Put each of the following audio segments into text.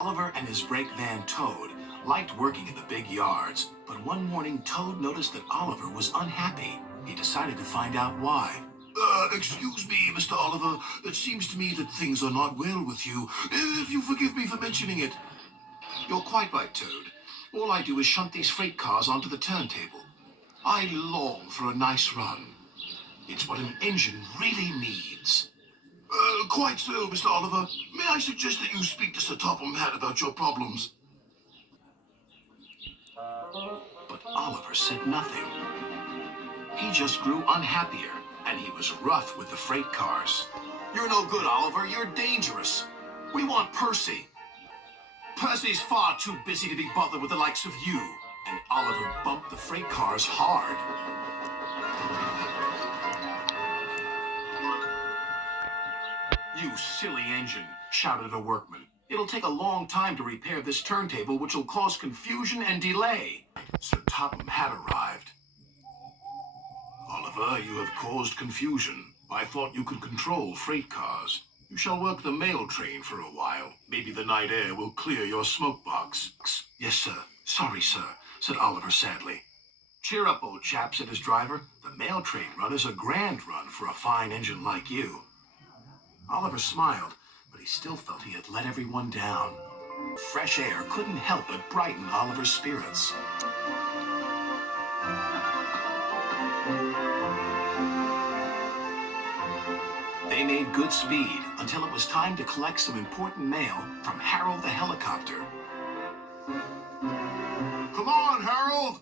Oliver and his brake van Toad liked working in the big yards, but one morning Toad noticed that Oliver was unhappy. He decided to find out why. Excuse me, Mr. Oliver. It seems to me that things are not well with you. If you forgive me for mentioning it. You're quite right, Toad. All I do is shunt these freight cars onto the turntable. I long for a nice run. It's what an engine really needs. Quite so, Mr. Oliver. May I suggest that you speak to Sir Topham Hatt about your problems? But Oliver said nothing. He just grew unhappier, and he was rough with the freight cars. You're no good, Oliver. You're dangerous. We want Percy. Percy's far too busy to be bothered with the likes of you. And Oliver bumped the freight cars hard. You silly engine, shouted a workman. It'll take a long time to repair this turntable, which will cause confusion and delay. Sir Topham Hatt arrived. Oliver, you have caused confusion. I thought you could control freight cars. You shall work the mail train for a while. Maybe the night air will clear your smoke box. Yes, sir. Sorry, sir, said Oliver sadly. Cheer up, old chap, said his driver. The mail train run is a grand run for a fine engine like you. Oliver smiled, but he still felt he had let everyone down. Fresh air couldn't help but brighten Oliver's spirits. They made good speed until it was time to collect some important mail from Harold the helicopter. Come on, Harold!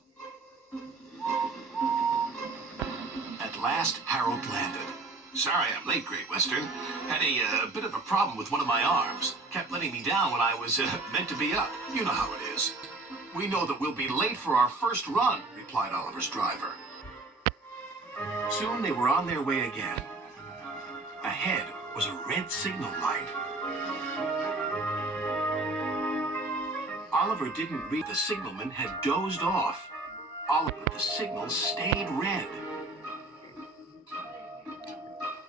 At last, Harold landed. Sorry I'm late, Great Western. Had a bit of a problem with one of my arms. Kept letting me down when I was meant to be up. You know how it is. We know that we'll be late for our first run, replied Oliver's driver. Soon they were on their way again. Ahead was a red signal light. Oliver didn't read the signalman had dozed off. But the signal stayed red.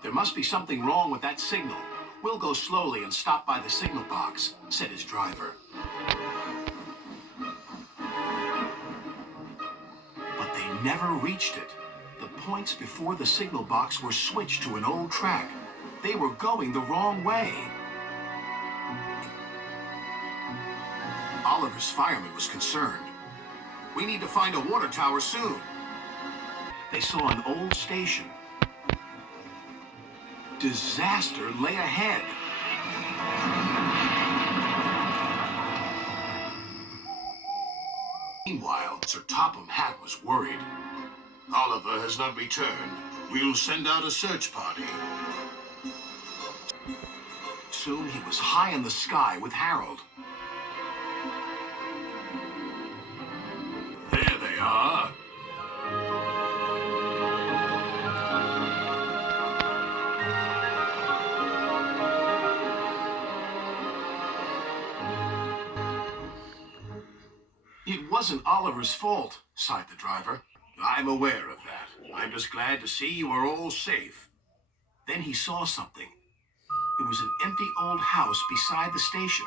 There must be something wrong with that signal. We'll go slowly and stop by the signal box, said his driver. But they never reached it. The points before the signal box were switched to an old track. They were going the wrong way. Oliver's fireman was concerned. We need to find a water tower soon. They saw an old station. Disaster lay ahead. Meanwhile, Sir Topham Hatt was worried. Oliver has not returned. We'll send out a search party. Soon he was high in the sky with Harold. There they are. It wasn't Oliver's fault, sighed the driver. I'm aware of that. I'm just glad to see you are all safe. Then he saw something. It was an empty old house beside the station.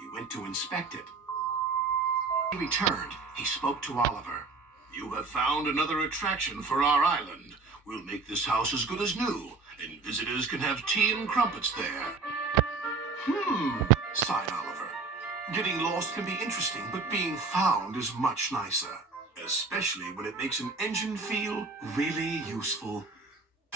He went to inspect it. When he returned, he spoke to Oliver. You have found another attraction for our island. We'll make this house as good as new, and visitors can have tea and crumpets there. Sighed Oliver. Getting lost can be interesting, but being found is much nicer. Especially when it makes an engine feel really useful.